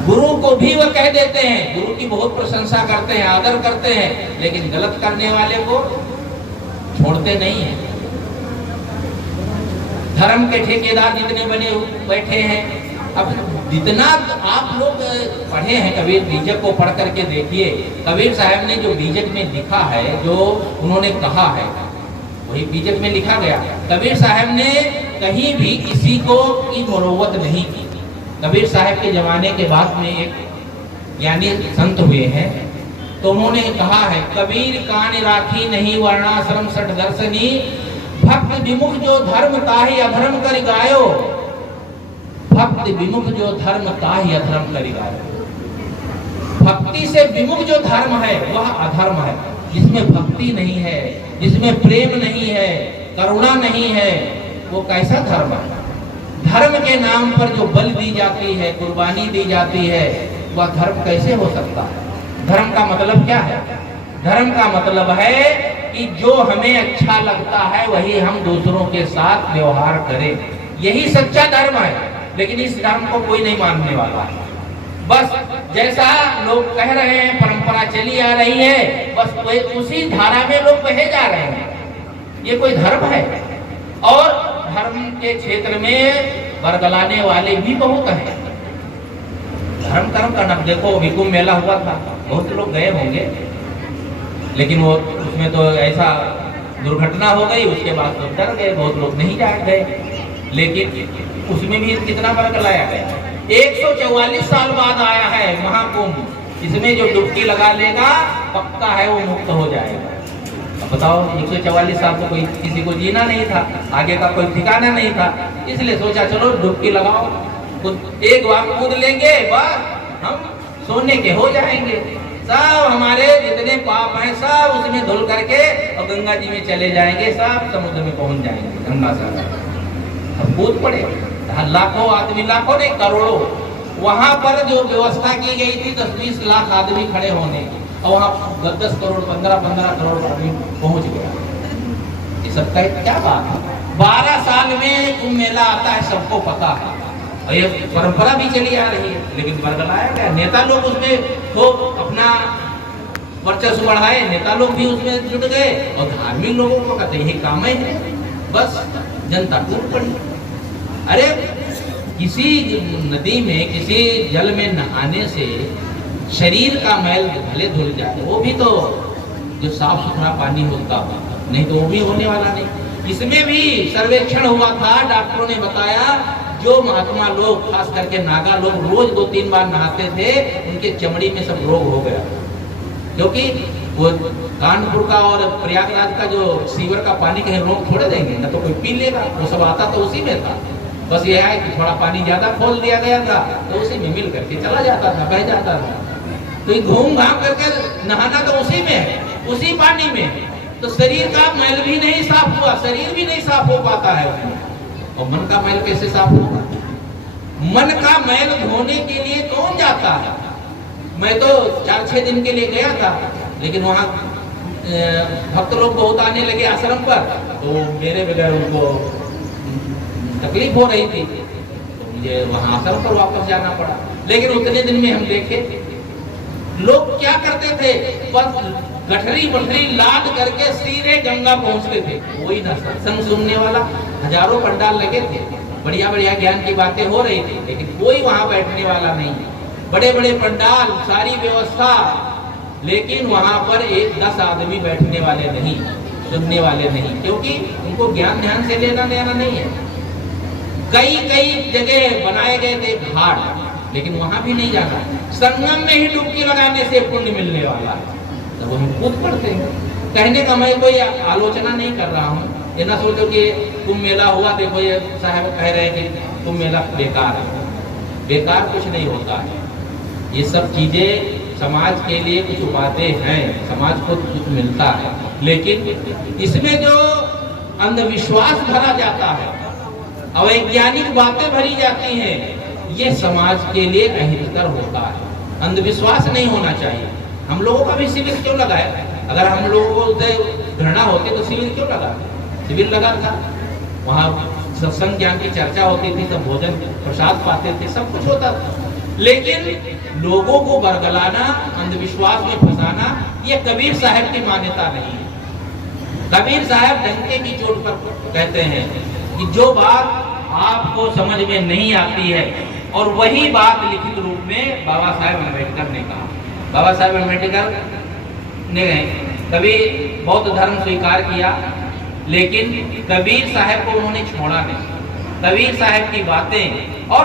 गुरु को भी वह कह देते हैं, गुरु की बहुत प्रशंसा करते हैं, आदर करते हैं, लेकिन गलत करने वाले को छोड़ते नहीं है। धर्म के ठेकेदार जितने बने बैठे हैं, अब जितना आप लोग पढ़े हैं कबीर बीजक को पढ़ करके देखिए, कबीर साहब ने जो बीजक में लिखा है, जो उन्होंने कहा है, वही बीजक में लिखा गया। कबीर साहब ने कहीं भी किसी को की मुरव्वत नहीं की। कबीर साहब के जमाने के बाद में एक ज्ञानी संत हुए हैं, तो उन्होंने कहा है, कबीर कान राखी नहीं वर्णाश्रम सठ दर्शनी, भक्त विमुख जो धर्म ताहि अधर्म कर गायो, भक्त विमुख जो धर्म ताहि अधर्म कर गायो। भक्ति से विमुख जो धर्म है वह अधर्म है। जिसमें भक्ति नहीं है, जिसमें प्रेम नहीं है, करुणा नहीं है, वो कैसा धर्म है? धर्म के नाम पर जो बल दी जाती है, कुर्बानी दी जाती है, वह धर्म कैसे हो सकता है? धर्म का मतलब क्या है? धर्म का मतलब है कि जो हमें अच्छा लगता है वही हम दूसरों के साथ व्यवहार करें, यही सच्चा धर्म है। लेकिन इस धर्म को कोई नहीं मानने वाला है। बस जैसा लोग कह रहे हैं, परंपरा चली आ रही है, बस उसी धारा में लोग बहे जा रहे हैं। ये कोई धर्म है? और धर्म के क्षेत्र में बरगलाने वाले भी बहुत हैं। धर्म कर्म का नाम देखो, अभी कुंभ मेला हुआ था, बहुत लोग गए होंगे, लेकिन वो उसमें तो ऐसा दुर्घटना हो गई, उसके बाद तो डर गए, बहुत लोग नहीं जा गए। लेकिन उसमें भी कितना बरगलाया गया। 144 साल बाद आया है महाकुंभ, इसमें जो डुबकी लगा लेगा पक्का है वो मुक्त हो जाएगा। अब बताओ, 144 साल तो कोई किसी को जीना नहीं था, आगे का कोई ठिकाना नहीं था, इसलिए सोचा चलो डुबकी लगाओ, एक बार कूद लेंगे, बस हम सोने के हो जाएंगे, सब हमारे जितने पाप हैं सब उसमें धुल करके और गंगा जी में चले जाएंगे, सब समुद्र में पहुंच जाएंगे, गंगा सागर। अब कूद पड़े, लाखों आदमी, लाखों नहीं करोड़ों, वहां पर जो व्यवस्था की गई थी 10-20 लाख आदमी खड़े होने, और वहां 10-10 करोड़ 15-15 करोड़ आदमी पहुंच गया। ये सब का क्या बात है? 12 साल में कुंभ मेला आता है, सबको पता है, और ये परंपरा भी चली आ रही है, लेकिन बरगलाया गया। नेता लोग उसमें तो अपना वर्चस्व बढ़ाए, नेता लोग भी उसमें जुट गए, और धार्मिक लोगों को कहते यही काम है, बस जनता टूट पड़ी। अरे किसी नदी में, किसी जल में नहाने से शरीर का मैल भले धुल जाए, वो भी तो जो साफ सुथरा पानी होता, नहीं तो वो भी होने वाला नहीं। इसमें भी सर्वेक्षण हुआ था, डॉक्टरों ने बताया जो महात्मा लोग, खास करके नागा लोग रोज 2-3 बार नहाते थे, उनके चमड़ी में सब रोग हो गया, क्योंकि वो कानपुर का और प्रयागराज का जो सीवर का पानी कहीं रोक थोड़े देंगे, ना तो कोई पी लेगा, वो सब आता तो उसी में था। बस ये है कि थोड़ा पानी ज्यादा खोल दिया गया था तो उसी में मिल करके चला जाता था, बह जाता था। तो घूम घाम करके नहाना तो उसी में है, उसी पानी में, तो शरीर का मैल भी नहीं साफ हुआ, शरीर भी नहीं साफ हो पाता है उसमें। और मन का मैल कैसे साफ होगा? मन का मैल धोने के लिए कौन जाता है? मैं तो 4-6 दिन के लिए गया था, लेकिन वहाँ भक्त लोग बहुत आने लगे आश्रम पर, तो मेरे बगैर उनको तकलीफ हो रही थी, तो मुझे वहाँ आश्रम पर वापस जाना पड़ा। लेकिन उतने दिन में हम देखे लोग क्या करते थे, बस गठरी बठरी लाद करके सीधे गंगा पहुंचते थे। कोई ना सत्संग सुनने वाला, हजारों पंडाल लगे थे, बढ़िया बढ़िया ज्ञान की बातें हो रही थी, लेकिन कोई वहां बैठने वाला नहीं। बड़े बड़े पंडाल, सारी व्यवस्था, लेकिन वहां पर 1-10 आदमी बैठने वाले नहीं, सुनने वाले नहीं, क्योंकि उनको ज्ञान ध्यान से लेना देना नहीं है। कई कई जगह बनाए गए थे घाट, लेकिन वहां भी नहीं जाना। संगम में ही डुबकी लगाने से पुण्य मिलने वाला है, तो हम कूद पड़ते हैं। कहने का मैं कोई आलोचना नहीं कर रहा हूँ, ये ना सोचो कि कुंभ मेला हुआ, देखो ये साहब कह रहे हैं कि कुंभ मेला बेकार है। बेकार कुछ नहीं होता है, ये सब चीजें समाज के लिए कुछ बातें हैं, समाज को कुछ मिलता है, लेकिन इसमें जो अंधविश्वास भरा जाता है, अवैज्ञानिक बातें भरी जाती हैं, ये समाज के लिए अहितकर होता है। अंधविश्वास नहीं होना चाहिए। हम लोगों का भी शिविर क्यों लगाया? अगर हम लोगों को घृणा होती तो शिविर क्यों लगा? शिविर लगा था, वहाँ सत्संग ज्ञान की चर्चा होती थी, सब भोजन प्रसाद पाते थे, सब कुछ होता था। लेकिन लोगों को बरगलाना, अंधविश्वास में फंसाना, ये कबीर साहब की मान्यता नहीं है। कबीर साहब डंके की चोट पर कहते हैं कि जो बात आपको समझ में नहीं आती है, और वही बात लिखित रूप में बाबा साहेब अम्बेडकर ने कहा। बाबा साहेब अम्बेडकर ने कभी बौद्ध धर्म स्वीकार किया, लेकिन कबीर साहब को उन्होंने छोड़ा नहीं। कबीर साहब की बातें और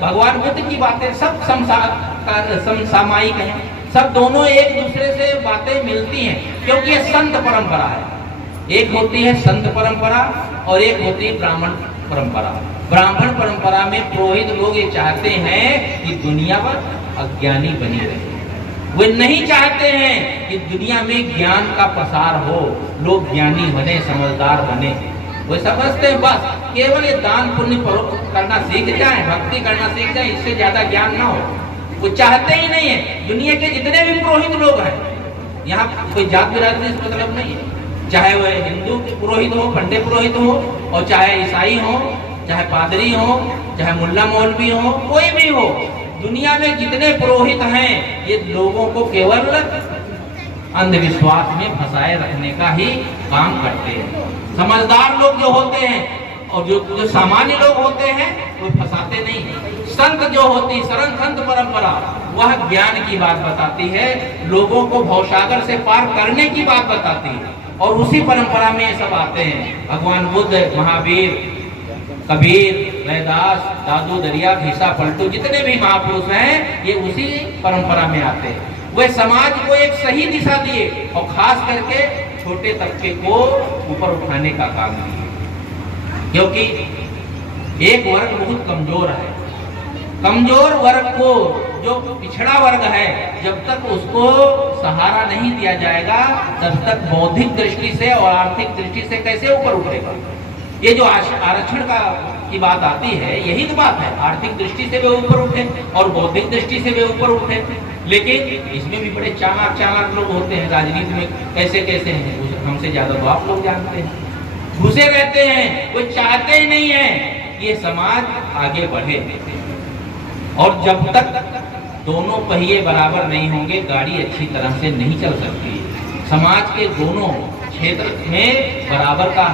भगवान बुद्ध की बातें सब समसामयिक हैं, सब दोनों एक दूसरे से बातें मिलती हैं, क्योंकि ये संत परंपरा है। एक होती है संत परंपरा और एक होती है ब्राह्मण परंपरा। ब्राह्मण परंपरा में पुरोहित लोग ये चाहते हैं कि दुनिया पर अज्ञानी बनी रहे। वे नहीं चाहते हैं कि दुनिया में ज्ञान का प्रसार हो, लोग ज्ञानी बने, समझदार बने। वे समझते हैं बस केवल ये दान पुण्य करना सीख जाए, भक्ति करना सीख जाए, इससे ज्यादा ज्ञान ना हो। वो चाहते ही नहीं है। दुनिया के जितने भी पुरोहित लोग हैं, यहाँ कोई जात बिरादरी से मतलब नहीं है, चाहे वह हिंदू पुरोहित हो, पंडित पुरोहित हो, और चाहे ईसाई हो, चाहे पादरी हो, चाहे मुल्ला मौलवी हो, कोई भी हो, दुनिया में जितने पुरोहित हैं, ये लोगों को केवल अंधविश्वास में फंसाए रखने का ही काम करते हैं। समझदार लोग जो होते हैं और जो सामान्य लोग होते हैं, वो फंसाते नहीं हैं। संत जो होती, शरण संत परंपरा, वह ज्ञान की बात बताती है, लोगों को भवसागर से पार करने की बात बताती है, और उसी परंपरा में ये सब आते हैं। भगवान बुद्ध, महावीर, कबीर, रैदास, दादू दरिया, घीसा पलटू, जितने भी महापुरुष हैं, ये उसी परंपरा में आते हैं। वे समाज को एक सही दिशा दिए, और खास करके छोटे तबके को ऊपर उठाने का काम किए, क्योंकि एक वर्ग बहुत कमजोर है। कमजोर वर्ग को, जो पिछड़ा वर्ग है, जब तक उसको सहारा नहीं दिया जाएगा, तब तक बौद्धिक दृष्टि से और आर्थिक दृष्टि से कैसे ऊपर उठेगा? ये जो आरक्षण की बात आती है, यही तो बात है। आर्थिक दृष्टि से वे ऊपर उठे और बौद्धिक दृष्टि से वे ऊपर उठे, लेकिन इसमें भी बड़े चालाक लोग होते हैं। राजनीति में कैसे कैसे हैं, हमसे ज्यादा तो आप लोग जानते हैं। घुसे रहते हैं, वो चाहते ही नहीं है कि ये समाज आगे बढ़े, और जब तक दोनों पहिए बराबर नहीं होंगे, गाड़ी अच्छी तरह से नहीं चल सकती। समाज के दोनों क्षेत्र में बराबर का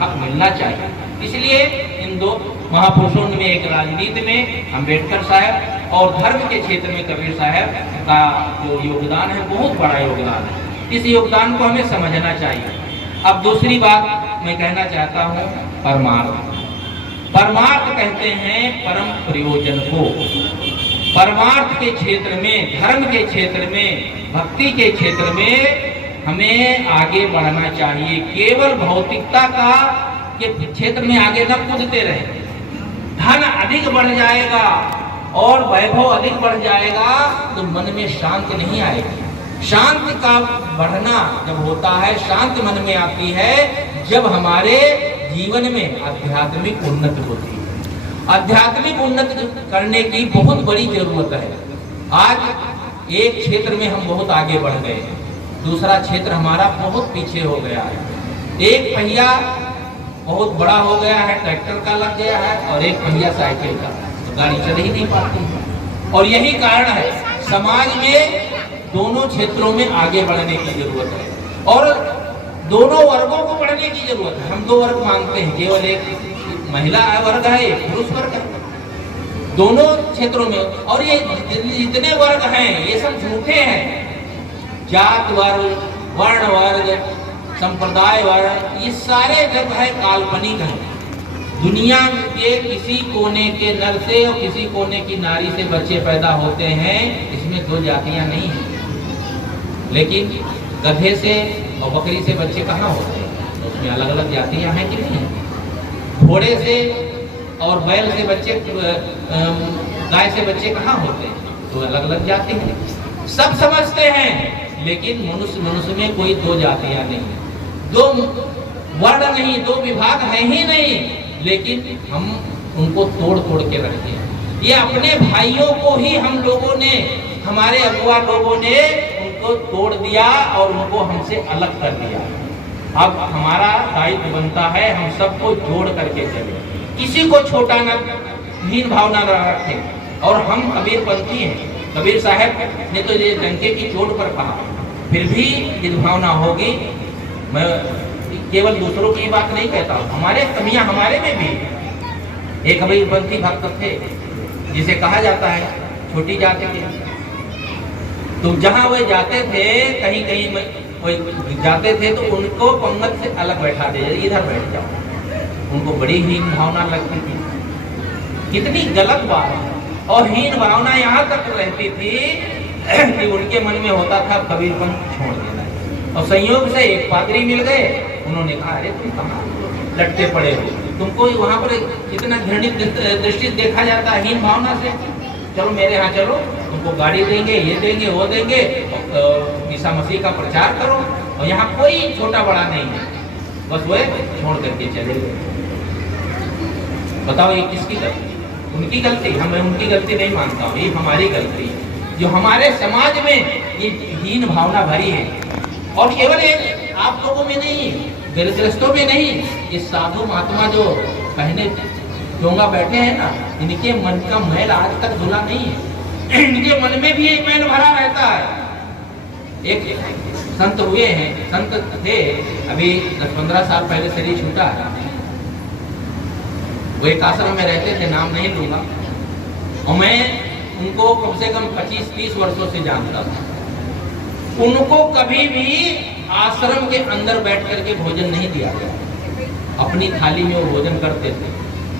हक मिलना चाहिए। इसलिए इन दो महापुरुषों में, एक राजनीति में अम्बेडकर साहब और धर्म के क्षेत्र में कबीर साहब का जो योगदान है, बहुत बड़ा योगदान है। इस योगदान को हमें समझना चाहिए। अब दूसरी बात मैं कहना चाहता हूँ, परमार्थ। परमार्थ कहते हैं परम प्रयोजन को। परमार्थ के क्षेत्र में, धर्म के क्षेत्र में, भक्ति के क्षेत्र में हमें आगे बढ़ना चाहिए। केवल भौतिकता का के क्षेत्र में आगे न कूदते रहे। धन अधिक बढ़ जाएगा और वैभव अधिक बढ़ जाएगा तो मन में शांति नहीं आएगी। शांति का बढ़ना जब होता है, शांति मन में आती है जब हमारे जीवन में आध्यात्मिक उन्नति होती है। आध्यात्मिक उन्नति करने की बहुत बड़ी जरूरत है। आज एक क्षेत्र में हम बहुत आगे बढ़ गए हैं, दूसरा क्षेत्र हमारा बहुत पीछे हो गया है। एक पहिया बहुत बड़ा हो गया है, ट्रैक्टर का लग गया है, और एक पहिया साइकिल का, तो गाड़ी चल ही नहीं पाती। और यही कारण है, समाज में दोनों क्षेत्रों में आगे बढ़ने की जरूरत है, और दोनों वर्गों को बढ़ने की जरूरत है। हम दो वर्ग मानते हैं, केवल एक महिला वर्ग है, एक पुरुष वर्ग है, दोनों क्षेत्रों में। और ये जितने वर्ग हैं, ये सब झूठे हैं। जात वर्ग, वर्ण वर्ग, संप्रदाय वर्ग, ये सारे जब है काल्पनिक हैं। दुनिया के किसी कोने के नर से और किसी कोने की नारी से बच्चे पैदा होते हैं, इसमें दो जातियां नहीं हैं। लेकिन गधे से और बकरी से बच्चे कहाँ होते हैं? उसमें अलग अलग जातियां हैं कि नहीं? घोड़े से और बैल से बच्चे, गाय से बच्चे कहाँ होते हैं? तो अलग अलग जाति हैं। सब समझते हैं, लेकिन मनुष्य में कोई दो जातियां नहीं, दो वर्ण नहीं, दो विभाग है ही नहीं। लेकिन हम उनको तोड़ तोड़ के रखते हैं। ये अपने भाइयों को ही हम लोगों ने, हमारे अगुआ लोगों ने उनको तोड़ दिया और उनको हमसे अलग कर दिया। अब हमारा दायित्व बनता है हम सबको जोड़ करके चले, किसी को छोटा न, हीन भावना न रखें। और हम कबीरपंथी हैं। कबीर साहब ने तो ये डंके की चोट पर कहा, फिर भी भावना होगी। मैं केवल दूसरों की बात नहीं कहता हूँ, हमारे कमियां हमारे में भी। एक कबीरपंथी भक्त थे जिसे कहा जाता है छोटी जाति के। तो जहां वे जाते थे, कहीं कहीं जाते थे तो उनको पंगत से अलग बैठा दे, इधर बैठ जाओ। उनको बड़ी हीन भावना लगती थी। कितनी गलत बात है। और हीन भावना यहाँ तक रहती थी कि उनके मन में होता था कबीरपंथ छोड़ देना। और संयोग से एक पादरी मिल गए, उन्होंने कहा अरे तुम कहाँ लटके पड़े हो, तुमको वहां पर कितना घृणित दृष्टि देखा जाता है हीन भावना से। चलो मेरे यहाँ चलो, तुमको गाड़ी देंगे, ये देंगे, वो देंगे, ईसा मसीह का प्रचार करो। और यहाँ कोई छोटा बड़ा नहीं है, बस वो छोड़ करके चले गए। बताओ ये किसकी गलती? उनकी गलती? मैं उनकी गलती नहीं मानता हूँ, ये हमारी गलती है जो हमारे समाज में ये हीन भावना भरी है। और केवल एक आप लोगों में नहीं, गृहस्थों में नहीं, ये साधु महात्मा जो पहने चोंगा बैठे हैं ना, इनके मन का मैल आज तक धुला नहीं है। इनके मन में भी एक मैल भरा रहता है। एक संत हुए हैं, संत थे, अभी 10-15 साल पहले शरीर छूटा है। वो एक आश्रम में रहते थे, नाम नहीं लूंगा, और मैं उनको कम से कम 25-30 वर्षों से जानता था। उनको कभी भी आश्रम के अंदर बैठ करके भोजन नहीं दिया गया। अपनी थाली में वो भोजन करते थे,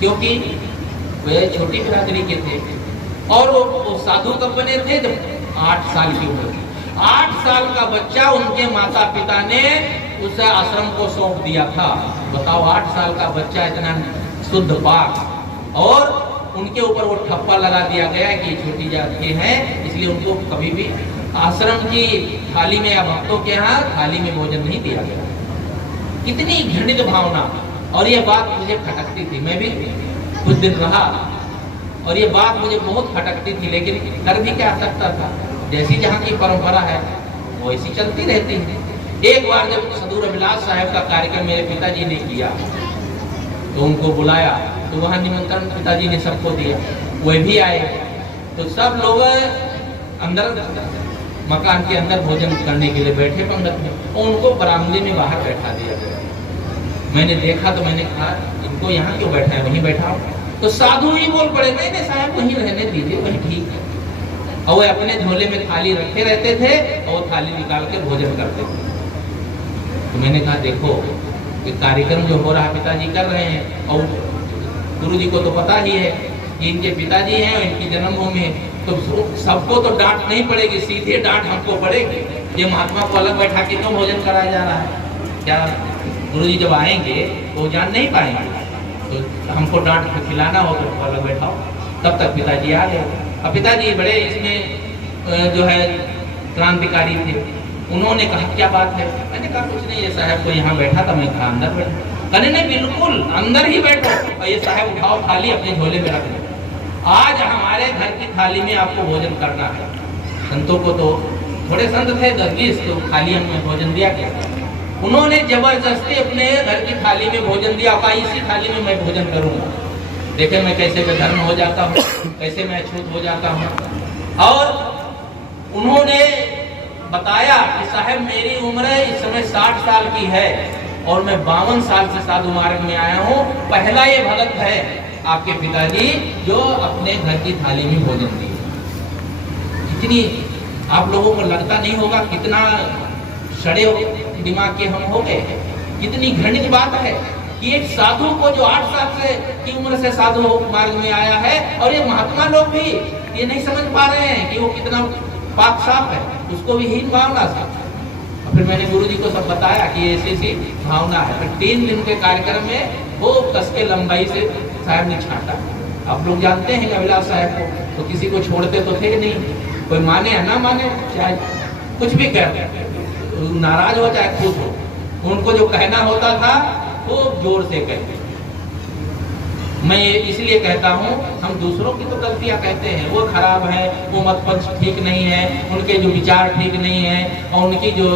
क्योंकि वे छोटी बिरादरी के थे। और वो साधु कब बने थे? जब 8 साल की उम्र थी। 8 साल का बच्चा उनके माता पिता ने उस आश्रम को सौंप दिया था। बताओ, 8 साल का बच्चा इतना शुद्ध पाक, और उनके ऊपर वो ठप्पा लगा दिया गया कि छोटी जाति है, इसलिए उनको कभी भी आश्रम की थाली में या भक्तों के यहाँ थाली में भोजन नहीं दिया गया। कितनी घृणित भावना। और ये बात मुझे खटकती थी, मैं भी कुछ दिन रहा और ये बात मुझे बहुत खटकती थी, लेकिन कर भी क्या सकता था। जैसी जहाँ की परंपरा है वो ऐसी चलती रहती है। एक बार जब सदूर अभिलाष साहब का कार्यक्रम मेरे पिताजी ने किया तो उनको बुलाया, तो वहाँ निमंत्रण पिताजी ने सबको दिया, वे भी आए। तो सब लोग अंदर मकान के अंदर भोजन करने के लिए बैठे पंगत में, और उनको बरामदे में बाहर बैठा दिया गया। मैंने देखा तो मैंने कहा इनको यहाँ क्यों बैठा है, वहीं बैठा हो। तो साधु ही बोल पड़े, नहीं नहीं साहब वहीं रहने दीजिए, वहीं ठीक है। और वो अपने झोले में थाली रखे रहते थे और वो थाली निकाल के भोजन करते थे। तो मैंने कहा देखो ये कार्यक्रम जो हो रहा है पिताजी कर रहे हैं, और गुरुजी को तो पता ही है कि इनके पिताजी हैं और इनकी जन्मभूमि है, तो सबको तो डांट नहीं पड़ेगी, सीधे डांट हमको पड़ेगी। ये महात्मा को अलग बैठा के क्यों भोजन कराया जा रहा है? क्या गुरुजी जब आएंगे तो जान नहीं पाएंगे, तो हमको डांट के खिलाना हो तो अलग बैठाओ। तब तक पिताजी आ गए। अब पिताजी बड़े इसमें जो है क्रांतिकारी थे। उन्होंने कहा क्या बात है? मैंने कहा कुछ नहीं, ये साहब को यहाँ बैठा था, मैं कहा अंदर बैठा। कहने नहीं बिल्कुल अंदर ही बैठो, और ये साहब उठाओ थाली अपने झोले में रख लो, आज हमारे घर की थाली में आपको भोजन करना है। संतों को तो थोड़े संत थे 10-20, तो थाली में भोजन दिया गया। उन्होंने जबरदस्ती अपने घर की थाली में भोजन दिया, कहा इसी थाली में मैं भोजन करूंगा। देखे मैं कैसे बेधर्म हो जाता हूँ, कैसे मैं अछूत हो जाता हूँ। और उन्होंने बताया कि साहब मेरी उम्र इस समय 60 साल की है और मैं 52 साल से साधु मार्ग में आया हूँ। पहला ये भगत है आपके पिताजी जो अपने घर की थाली में भोजन दिए। इतनी आप लोगों को लगता नहीं होगा कितना सड़े दिमाग के हम हो गए, कितनी घृणित बात है। कि एक साधु को जो 8 साल से की उम्र से साधु मार्ग में आया है, और ये महात्मा लोग भी ये नहीं समझ पा रहे हैं कि वो कितना पाक साफ है, उसको भी हीन भावना था। फिर मैंने गुरु जी को सब बताया कि ऐसी ऐसी भावना है। फिर 3 दिन के कार्यक्रम में वो कस के लंबाई से साहब ने छाटा। आप लोग जानते हैं अभिलाष साहब को, तो किसी को छोड़ते तो थे नहीं, कोई माने या ना माने, चाहे कुछ भी कह, नाराज हो चाहे खुश हो, उनको जो कहना होता था वो जोर से कहते। मैं इसलिए कहता हूँ, हम दूसरों की तो गलतियां कहते हैं, वो खराब है, वो मत पंथ ठीक नहीं है, उनके जो विचार ठीक नहीं है, और उनकी जो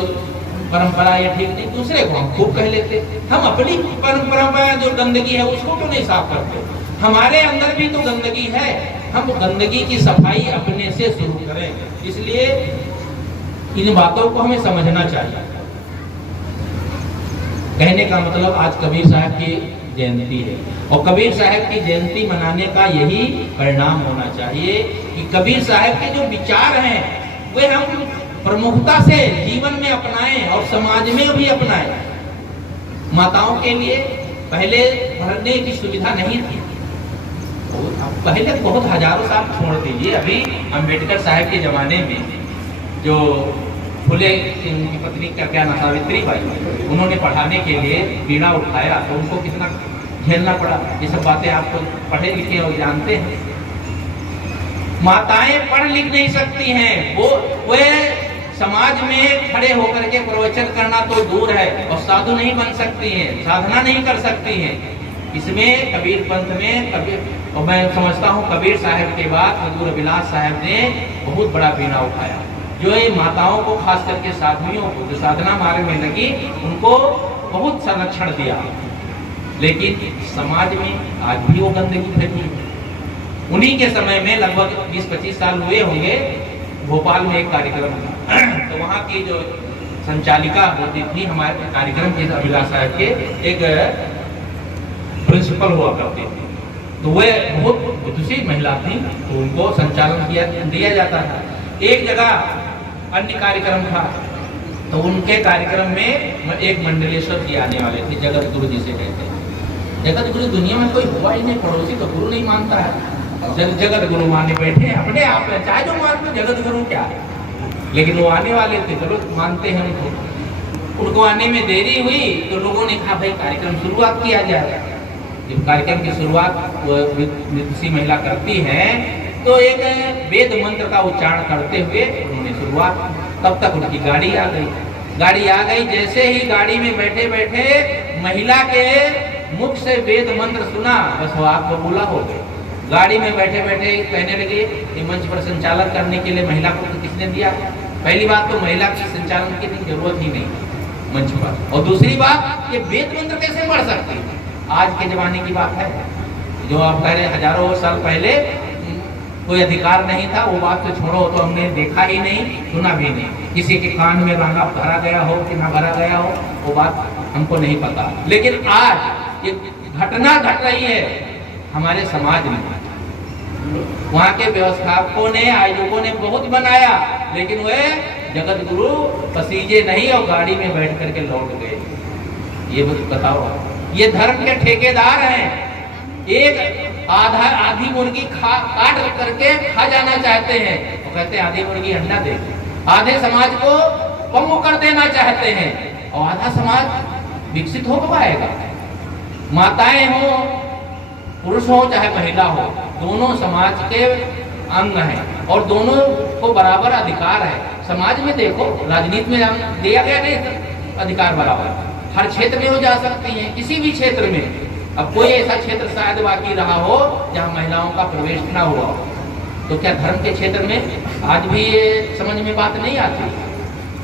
परंपरा ये ठीक नहीं, दूसरे को हम खूब कह लेते। हम अपनी परंपरा में जो गंदगी है उसको क्यों नहीं साफ करते? हमारे अंदर भी तो गंदगी है, हम गंदगी की सफाई अपने से शुरू करें। इसलिए इन बातों को हमें समझना चाहिए। कहने का मतलब आज कबीर साहब की जयंती है, और कबीर साहब की जयंती मनाने का यही परिणाम होना चाहिए कि कबीर साहब के जो विचार हैं वे हम प्रमुखता से जीवन में अपनाएं और समाज में भी अपनाएं। माताओं के लिए पहले पढ़ने की सुविधा नहीं थी, पहले बहुत हजारों साल छोड़ दीजिए, अभी अम्बेडकर साहब के जमाने में जो फुले की पत्नी का क्या नाम, सावित्री बाई, उन्होंने पढ़ाने के लिए बीड़ा उठाया तो उनको कितना झेलना पड़ा। ये सब बातें आपको पढ़े लिखे और जानते हैं। माताएं पढ़ लिख नहीं सकती हैं, वो समाज में खड़े होकर के प्रवचन करना तो दूर है, और साधु नहीं बन सकती हैं, साधना नहीं कर सकती हैं। इसमें कबीर पंथ में कबीर, और मैं समझता हूँ कबीर साहब के बाद हजूर अभिलाष साहब ने बहुत बड़ा बीड़ा उठाया, जो ये माताओं को, खास करके साधुओं को जो साधना मार्ग में लगी, उनको बहुत संरक्षण दिया। लेकिन समाज में आज भी वो गंदगी फैली है। उन्हीं के समय में लगभग 20-25 साल हुए होंगे, भोपाल में एक कार्यक्रम था, तो वहाँ की जो संचालिका होती थी हमारे कार्यक्रम के, अभिलाष साहब के एक प्रिंसिपल हुआ करते थे, तो वे बहुत विदुषी महिला थी, तो उनको संचालन दिया जाता था। एक जगह अन्य कार्यक्रम था, तो उनके कार्यक्रम में एक मंडलेश्वर जी आने वाले थे, जगत गुरु जी से कहते हैं। जगत गुरु दुनिया में कोई हुआ ही नहीं, पड़ोसी तो गुरु नहीं मानता है, जगत गुरु माने बैठे अपने आप में, चाहे जो मान लो जगत गुरु क्या है, लेकिन वो आने वाले थे, चलो मानते हैं उनको आने में देरी हुई तो लोगों ने कहा भाई कार्यक्रम शुरुआत किया जाए। जब कार्यक्रम की शुरुआत विदुषी महिला करती है तो एक वेद मंत्र का उच्चारण करते हुए उन्होंने शुरुआत, तब तक उनकी गाड़ी आ गई। जैसे ही गाड़ी में बैठे बैठे महिला के मुख से वेद मंत्र सुना, बस वो आपको बोला हो गए। गाड़ी में बैठे बैठे कहने लगे ये मंच पर संचालन करने के लिए महिला को तो किसने दिया? पहली बात तो महिला की संचालन की जरूरत ही नहीं मंच पर, और दूसरी बात ये वेद मंत्र कैसे पढ़ सकती है? आज के जमाने की बात है, जो आप कह रहे हजारों साल पहले कोई अधिकार नहीं था, वो बात तो छोड़ो, तो हमने देखा ही नहीं, सुना भी नहीं, किसी के कान में गाना भरा गया हो कि ना भरा गया हो, वो बात हमको नहीं पता। लेकिन आज ये घटना घट रही है हमारे समाज में। वहाँ के व्यवस्थापकों ने, आयोजकों ने बहुत बनाया, लेकिन वे जगत गुरु पसीजे नहीं और गाड़ी में बैठ करके लौट गए। ये बताओ, ये धर्म के ठेकेदार हैं। एक आधी मुर्गी काट करके खा जाना चाहते हैं, वो कहते हैं आधी मुर्गी अंडा दे। आधे समाज को पंगु कर देना चाहते हैं, और आधा समाज विकसित हो पाएगा। माताएं हो, पुरुष हो चाहे महिला हो, दोनों समाज के अंग हैं और दोनों को बराबर अधिकार है। समाज में देखो, राजनीति में दिया गया नहीं अधिकार बराबर, हर क्षेत्र में हो जा सकती हैं, किसी भी क्षेत्र में। अब कोई ऐसा क्षेत्र शायद बाकी रहा हो जहाँ महिलाओं का प्रवेश न हुआ हो, तो क्या धर्म के क्षेत्र में आज भी ये समझ में बात नहीं आती?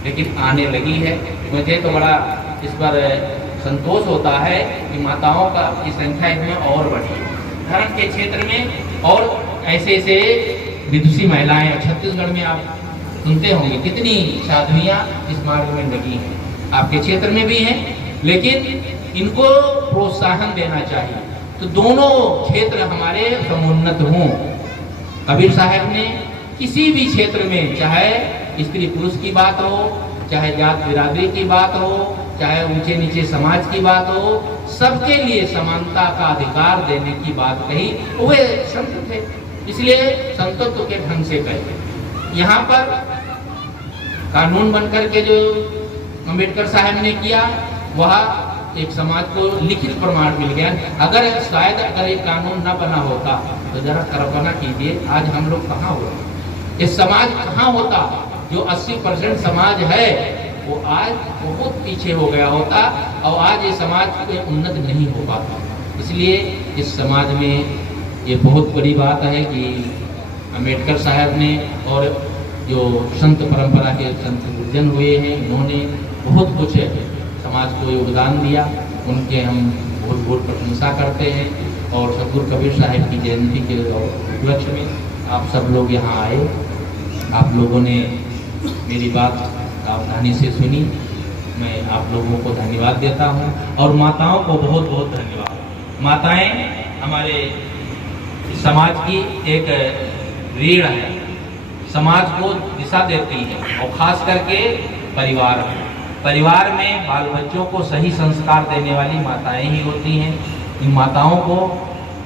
लेकिन आने लगी है। मुझे तो बड़ा इस पर संतोष होता है कि माताओं की संख्या इसमें और बढ़ी है धर्म के क्षेत्र में। और ऐसे ऐसे विदुषी महिलाएं छत्तीसगढ़ में आप सुनते होंगे कितनी साधुइयाँ इस मार्ग में लगी हैं, आपके क्षेत्र में भी हैं, लेकिन इनको प्रोत्साहन देना चाहिए, तो दोनों क्षेत्र हमारे समुन्नत हों। कबीर साहब ने किसी भी क्षेत्र में, चाहे स्त्री पुरुष की बात हो, चाहे जात बिरादरी की बात हो, चाहे ऊंचे नीचे समाज की बात हो, सबके लिए समानता का अधिकार देने की बात कही, वे संत थे। इसलिए संतत्व के ढंग से कहे। यहाँ पर कानून बनकर के जो अम्बेडकर साहब ने किया, वह एक समाज को लिखित प्रमाण मिल गया। अगर एक कानून न बना होता तो जरा कल्पना कीजिए आज हम लोग कहाँ होते, ये समाज कहाँ होता। जो 80% समाज है वो आज बहुत पीछे हो गया होता और आज ये समाज कोई उन्नत नहीं हो पाता। इसलिए इस समाज में ये बहुत बड़ी बात है कि अम्बेडकर साहब ने और जो संत परंपरा के संत गुरजन हुए हैं, इन्होंने बहुत कुछ समाज को योगदान दिया। उनके हम बहुत बहुत प्रशंसा करते हैं। और सतगुरु कबीर साहब की जयंती के उपलक्ष्य में आप सब लोग यहाँ आए, आप लोगों ने मेरी बात सावधानी से सुनी, मैं आप लोगों को धन्यवाद देता हूँ। और माताओं को बहुत बहुत धन्यवाद। माताएं हमारे समाज की एक रीढ़ है, समाज को दिशा देती है। और खास करके परिवार में बाल बच्चों को सही संस्कार देने वाली माताएं ही होती हैं। इन माताओं को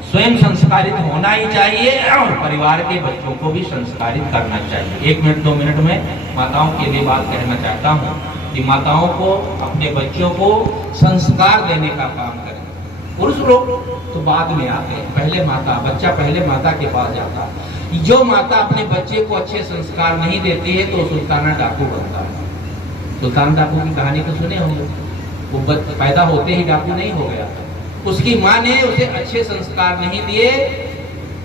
स्वयं संस्कारित होना ही चाहिए और परिवार के बच्चों को भी संस्कारित करना चाहिए। 1 मिनट 2 मिनट में माताओं के लिए बात कहना चाहता हूँ कि माताओं को अपने बच्चों को संस्कार देने का काम करें। पुरुष लोग तो बाद में आते हैं, बच्चा पहले माता के पास जाता है। जो माता अपने बच्चे को अच्छे संस्कार नहीं देती है तो सुल्ताना डाकू बनता है। सुल्तान डाकू की कहानी तो सुने होंगे। वो पैदा होते ही डाकू नहीं हो गया, उसकी माँ ने उसे अच्छे संस्कार नहीं दिए।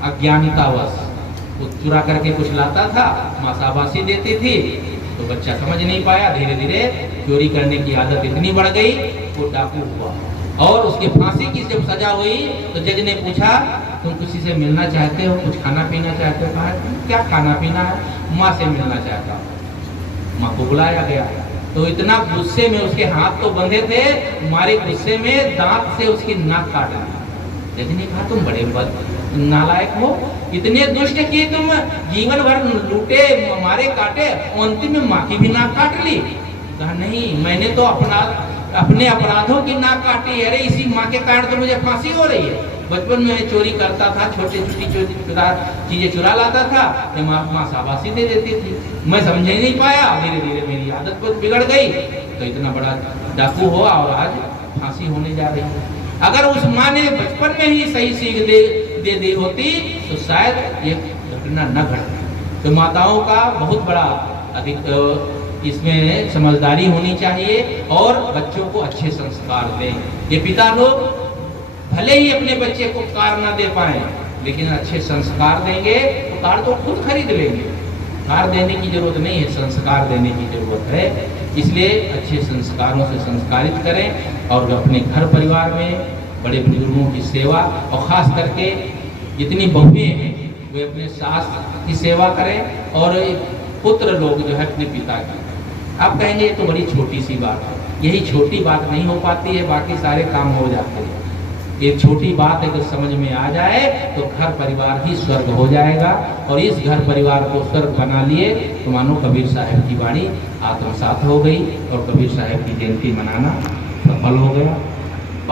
अज्ञानतावश वो चुरा करके कुछ लाता था, माँ शाबाशी देती थी तो बच्चा समझ नहीं पाया। धीरे धीरे चोरी करने की आदत इतनी बढ़ गई वो डाकू हुआ। और उसके फांसी की जब सजा हुई तो जज ने पूछा, तुम किसी से मिलना चाहते हो, कुछ खाना पीना चाहते हो? कहा क्या खाना पीना है? माँ से मिलना चाहता हूँ। माँ को बुलाया गया तो इतना गुस्से में, उसके हाथ तो बंधे थे, हमारे गुस्से में दांत से उसकी नाक काट दी। जज ने कहा तुम बड़े नालायक हो, इतने दुष्ट कि तुम जीवन भर लूटे, मारे, काटे, अंतिम में माँ की भी नाक काट ली। कहा नहीं, मैंने तो अपने अपराधों की नाक काटी। अरे इसी माँ के कारण तो मुझे फांसी हो रही है। बचपन में चोरी करता था, छोटी चीजें चुरा लाता था, माँ शाबाशी दे देती थी, मैं समझ ही नहीं पाया। धीरे धीरे मेरी आदत बहुत बिगड़ गई तो इतना बड़ा डाकू हुआ और आज फांसी होने जा रही है। अगर उस माँ ने बचपन में ही सही सीख दे दी होती तो शायद ये घटना न घटती। तो माताओं का बहुत बड़ा इसमें समझदारी होनी चाहिए और बच्चों को अच्छे संस्कार दें। ये पिता लोग भले ही अपने बच्चे को कार ना दे पाए, लेकिन अच्छे संस्कार देंगे तो कार तो खुद खरीद लेंगे। कार देने की जरूरत नहीं है, संस्कार देने की जरूरत है। इसलिए अच्छे संस्कारों से संस्कारित करें और अपने घर परिवार में बड़े बुजुर्गों की सेवा, और खास करके जितनी बहुएं हैं वे अपने सास की सेवा करें और पुत्र लोग जो है अपने पिता की। आप कहेंगे ये तो बड़ी छोटी सी बात है, यही छोटी बात नहीं हो पाती है, बाकी सारे काम हो जाते हैं। एक छोटी बात अगर समझ में आ जाए तो घर परिवार ही स्वर्ग हो जाएगा। और इस घर परिवार को स्वर्ग बना लिए तो मानो कबीर साहब की वाणी आत्मसात हो गई और कबीर साहब की जयंती मनाना सफल हो गया।